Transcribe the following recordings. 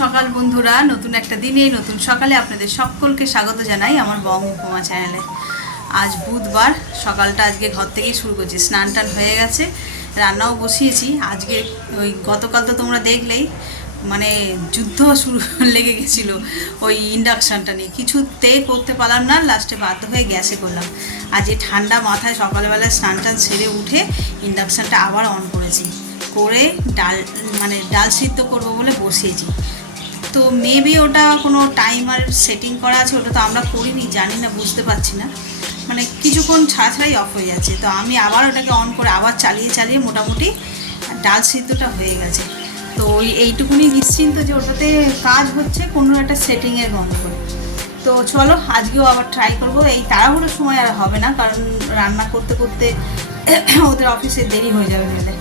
সকাল বন্ধুরা, নতুন একটা দিনে নতুন সকালে আপনাদের সকলকে স্বাগত জানাই আমার বঙ্গ উপমা চ্যানেলে। আজ বুধবার, সকালটা আজকে ঘর থেকেই শুরু করছি। স্নান টান হয়ে গেছে, রান্নাও বসিয়েছি। আজকে ওই গতকাল তো তোমরা দেখলেই মানে যুদ্ধ শুরু লেগে গেছিলো ওই ইন্ডাকশানটা নিয়ে, কিছুতেই করতে পারলাম না, লাস্টে বাধ্য হয়ে গ্যাসে করলাম। আজ এই ঠান্ডা মাথায় সকালবেলায় স্নান টান সেরে উঠে ইন্ডাকশানটা আবার অন করেছি, করে ডাল সিদ্ধ করবো বলে বসিয়েছি। তো মেবি ওটা কোনো টাইমার সেটিং করা আছে, ওটা তো আমরা করিনি, জানি না, বুঝতে পারছি না, মানে কিছুক্ষণ ছাড়াই অফ হয়ে যাচ্ছে। তো আমি আবার ওটাকে অন করে আবার চালিয়ে মোটামুটি ডাল সিদ্ধটা হয়ে গেছে। তো এইটুকুনি নিশ্চিন্ত যে ওটাতে কাজ হচ্ছে, কোনো একটা সেটিংয়ের গন্ধ করে। তো চলো আজকেও আবার ট্রাই করবো। এই তাড়াহুড়োর সময় আর হবে না, কারণ রান্না করতে করতে ওদের অফিসে দেরি হয়ে যাবে বলে।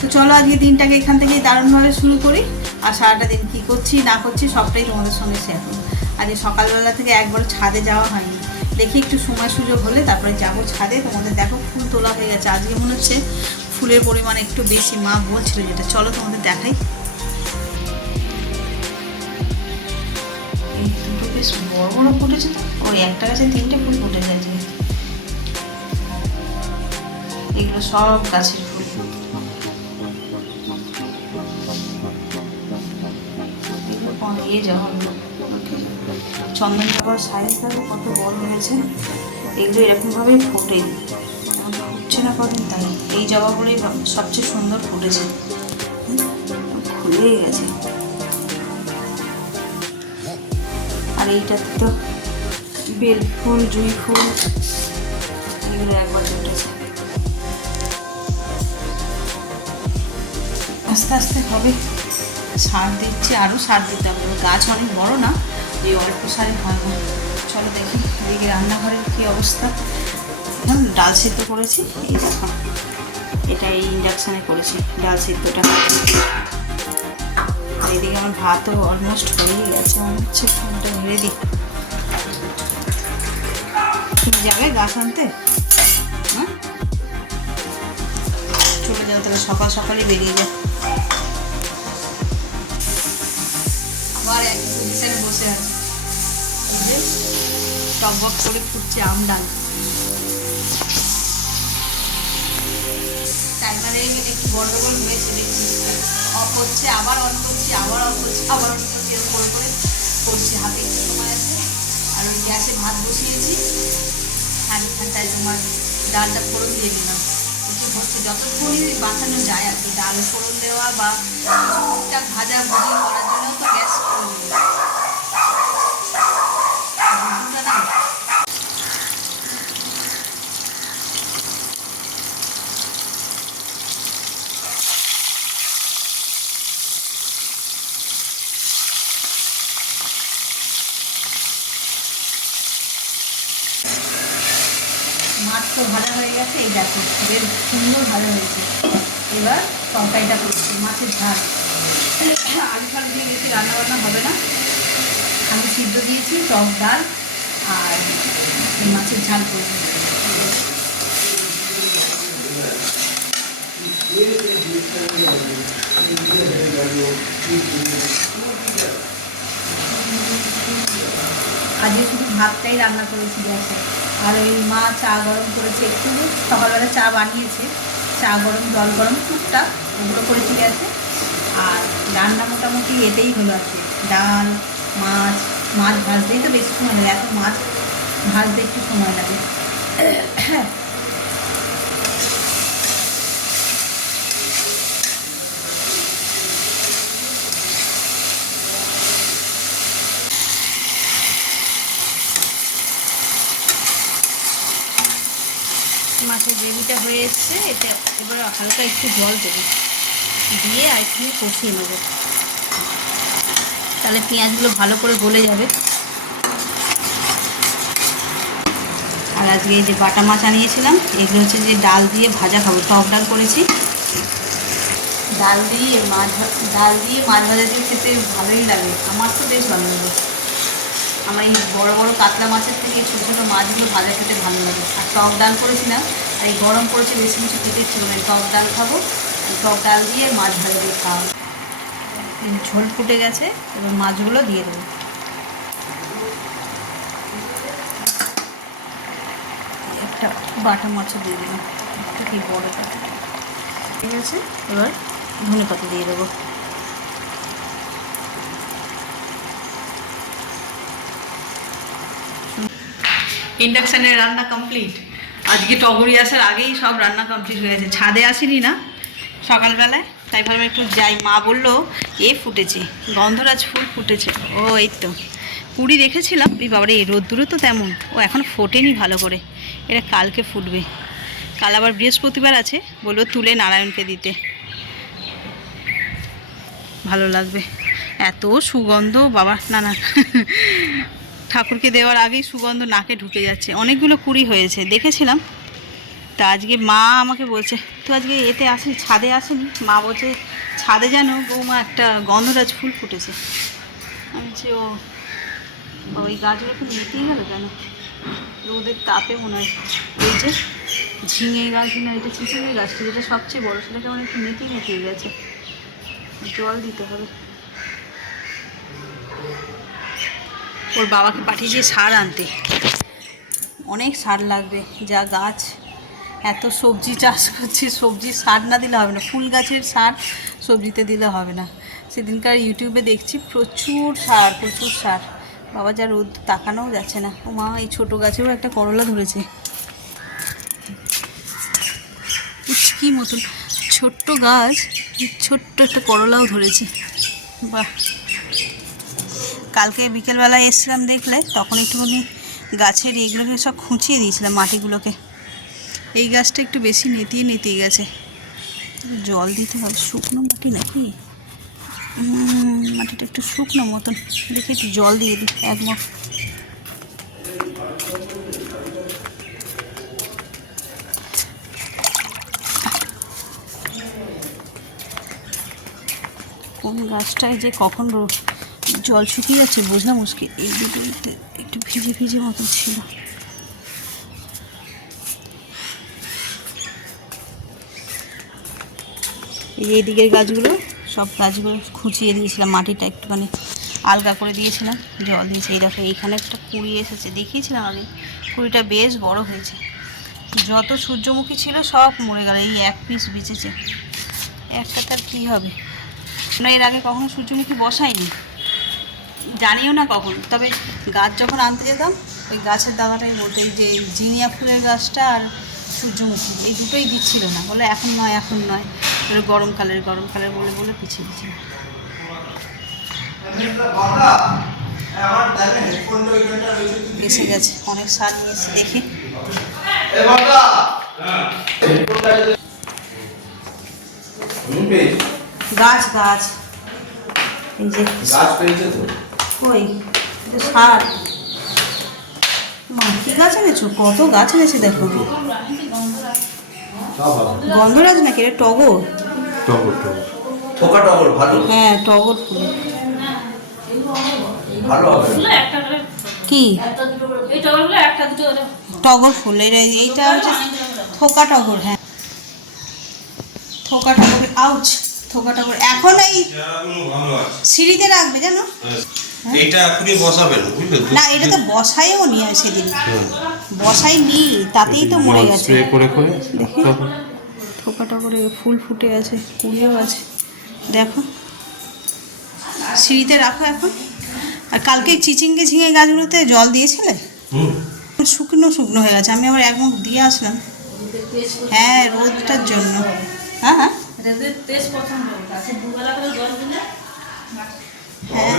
তো চলো আজকে দিনটাকে এখান থেকেই দারুণভাবে শুরু করি, আর সারাটা দিন কী করছি না করছি সবটাই তোমাদের সঙ্গে শেয়ার করবো। আজকে সকালবেলা থেকে একবার ছাদে যাওয়া হয়নি, দেখি একটু সময় সুযোগ হলে তারপরে যাবো ছাদে। তোমাদের দেখো ফুল তোলা হয়ে গেছে, আজকে মনে হচ্ছে ফুলের পরিমাণ একটু বেশি, মা বলছিল যেটা। চলো তোমাদের দেখাই। এই দুটো বেশ বড় বড় ফুটেছে, তো ওই একটা গাছে 3টে ফুল ফুটে গেছে। এগুলো সব গাছের ফুল। চন্দন জবার সাইজ দেখো কত বড় হয়েছে। এগুলো এরকমভাবেই ফোটে, এখন ফুটছে না কদিন, তাই এই জবাগুলোই সবচেয়ে সুন্দর ফুটেছে, খুলেই গেছে। আর এইটাতে তো বেল ফুল, জুঁই ফুল, এগুলো একবার ফুটেছে। আস্তে আস্তে হবে, সার দিচ্ছি, আরও সার দিতে হবে, গাছ অনেক বড় না, এই অল্প সারে হয় না। চলো দেখি এদিকে রান্নাঘরের কী অবস্থা। ডাল সিদ্ধ করেছি, এই দেখো, এটা এই ইন্ডাকশানে করেছি ডাল সিদ্ধটা। এইদিকে আমার ভাতও অলমোস্ট হয়েই গেছে, মনে হচ্ছে ফোনটা ঘিরে দিই। তুমি যাবে গাছ আনতে? হ্যাঁ, চলে যাও তাহলে, সকাল সকালই বেরিয়ে যাও। আবার এক পজিশনে বসে আছে, টকবক করে ফুটছে আম ডাল। টাইমারে একটু গন্ডগোল হয়েছে দেখছি, অফ হচ্ছে আবার অন করছি, আবার অফ হচ্ছে আবার অন করছি, এরকম করে করে করছি। হাতে একটু সময় আছে, আর ওই গ্যাসে ভাত বসিয়েছি, ঠান্ডায় তোমার ডালটা ফোড়ন দিয়ে দিলাম। একটু হচ্ছে যতক্ষণই বাঁচানো যায় আর কি, ডাল ফোড়ন দেওয়া বা টুকটাক ভাজা ভুজি করার জন্য তো গ্যাস মাছ তো ভাজা হয়ে গেছে, এই দেখো বেশ সুন্দর ভাজা হয়েছে। এবার তরকারিটা করছি, মাছের ঝাল। আলু ফাল দিয়ে বেশি রান্নাবান্না হবে না, আলু সিদ্ধ দিয়েছি, টক ডাল আর মাছের ঝাল করবো। আজকে শুধু ভাতটাই রান্না করেছি গ্যাসে, আর ওই মা চা গরম করেছে, একটু সকালবেলা চা বানিয়েছে, চা গরম জল গরম টুকটাক ওগুলো করেছি গ্যাসে। আর রান্না মোটামুটি এতেই হলো আছে, ডাল, মাছ ভাজতেই তো বেশি সময় লাগে, এত মাছ ভাজতে একটু সময় লাগে। মাছের গ্রেভিটা হয়ে এসছে, এটা এবারে হালকা একটু জল দেবো, দিয়ে আর একটু কষিয়ে নেবো, তাহলে পেঁয়াজগুলো ভালো করে গলে যাবে। আর আজকে এই যে বাটা মাছ আনিয়েছিলাম, এগুলো হচ্ছে যে ডাল দিয়ে ভাজা খাবো, টক ডাল করেছি, ডাল দিয়ে মাছ ভাজা দিয়ে খেতে ভালোই লাগে, আমার তো বেশ ভালো লাগে। আমার এই বড় বড় কাতলা মাছের থেকে ছোটো ছোটো মাছগুলো ভাজা খেতে ভালো লাগে। আর টক ডাল করেছিলাম, আর এই গরম পড়েছে, বেশি কিছু খেতে ছিল না, টক ডাল খাবো, টক ডাল দিয়ে মাছ ভাজা দিয়ে খাওয়া। এই ঝোল ফুটে গেছে, এবার মাছগুলো দিয়ে দেবো। একটা বাটা মাছও দিয়ে দিলাম, একটু কি বড় পাতা, ঠিক আছে। এবার ধনে পাতা দিয়ে দেবো। ইন্ডাকশানে রান্না কমপ্লিট। আজকে টগরি আসার আগেই সব রান্না কমপ্লিট হয়ে গেছে। ছাদে আসিনি না সকালবেলায়, তাই ভাবলাম একটু যাই। মা বললো ফুটেছে, গন্ধরাজ ফুল ফুটেছে। ও এই তো কুড়ি রেখেছিলাম, এই বাবারে এই রোদ্দুরও তো তেমন, ও এখন ফোটেনি ভালো করে, এটা কালকে ফুটবে। কাল আবার বৃহস্পতিবার আছে, বললো তুলে নারায়ণকে দিতে, ভালো লাগবে। এত সুগন্ধ বাবা, না না ঠাকুরকে দেওয়ার আগেই সুগন্ধ নাকে ঢুকে যাচ্ছে। অনেকগুলো কুড়ি হয়েছে দেখেছিলাম, তা আজকে মা আমাকে বলছে তো আজকে এতে আসেনি, ছাদে আসেনি। মা বলছে ছাদে যেন বৌমা একটা গন্ধরাজ ফুল ফুটেছে। আমি বলছি ও ওই গাছগুলো খুব নিতেই গেল কেন, রোদের তাপে মনে হয়। ওই যে ঝিঙে গাছ না, এটা চিচিঙে গাছটা যেটা সবচেয়ে বড়ো, সেটা কেমন একটু নেতিয়ে গেছে, জল দিতে হবে। ওর বাবাকে পাঠিয়েছে সার আনতে, অনেক সার লাগবে, যা গাছ, এত সবজি চাষ করছি, সবজির সার না দিলে হবে না, ফুল গাছের সার সবজিতে দিলে হবে না। সেদিনকার ইউটিউবে দেখছি প্রচুর সার, প্রচুর সার। বাবা যা রোদ, তাকানোও যাচ্ছে না। ও মা, এই ছোটো গাছেও একটা করলা ধরেছে, কি মতন ছোট্ট গাছ, ছোট্ট একটা করলাও ধরেছে। বাহ, কালকে বিকেলবেলায় এসছিলাম দেখলে, তখন একটুখানি গাছের এইগুলোকে সব খুঁচিয়ে দিয়েছিলাম, মাটিগুলোকে। এই গাছটা একটু বেশি নেতিয়ে গেছে, জল দিতে হবে। শুকনো মাটি নাকি, মাটিটা একটু শুকনো মতন, দেখে একটু জল দিয়ে দিই একবার। কোন গাছটায় যে কখন জল শুকিয়ে যাচ্ছে বোঝা মুশকিল। এই দুটোতে একটু ভিজে মতো ছিল। এই দিকের গাছগুলো, সব গাছগুলো খুঁচিয়ে দিয়েছিলাম, মাটিটা একটুখানি আলগা করে দিয়েছিলাম, জল দিয়েছি। এই দেখো এইখানে একটা কুঁড়ি এসেছে, দেখিয়েছিলাম আগে, কুঁড়িটা বেশ বড় হয়েছে। যত সূর্যমুখী ছিল সব মরে গেল, এই এক পিস বেঁচেছে, একটা তার কী হবে। না, এর আগে কখনো সূর্যমুখী বসাইনি, জানিও না কখন। তবে গাছ যখন আনতে যেতাম, ওই গাছের দাদাটাই বলতো এই যে জিনিয়া ফুলের গাছটা আর সূর্যমুখী, এই দুটোই দিচ্ছিল না, বলে এখন নয় ওটা গরমকালের বলে পিছিয়ে দিচ্ছিল। এসে গেছে, অনেক সার নিয়ে এসে দেখি। গাছ এই যে গাছ পেয়েছে তো, কই সার। কি গাছ এনেছো, কত গাছ এনেছে দেখো। গন্ধরাজ নাকি, এটা টগর। হ্যাঁ, টগর ফুল কি, টগর ফুল। এইটা হচ্ছে থোকা টগর। হ্যাঁ, থোকা টগর। আউচ, থোকা টগর। এখন এই সিঁড়িতে রাখবে জানো, এটা এখনই বসাবেন না, এটা তো বসাইও নি সেদিন, বসাই নি, তাতেই তো মরে গেছে। দেখি থোকা টগরে ফুল ফুটে আছে, কুড়িও আছে, দেখো। সিঁড়িতে রাখো এখন। আর কালকে চিচিঙ্গে ঝিঙে গাছগুলোতে জল দিয়েছিলে? শুকনো হয়ে গেছে, আমি আবার এক মুখ দিয়ে আসলাম। হ্যাঁ, রোদটার জন্য। হ্যাঁ হ্যাঁ, হ্যাঁ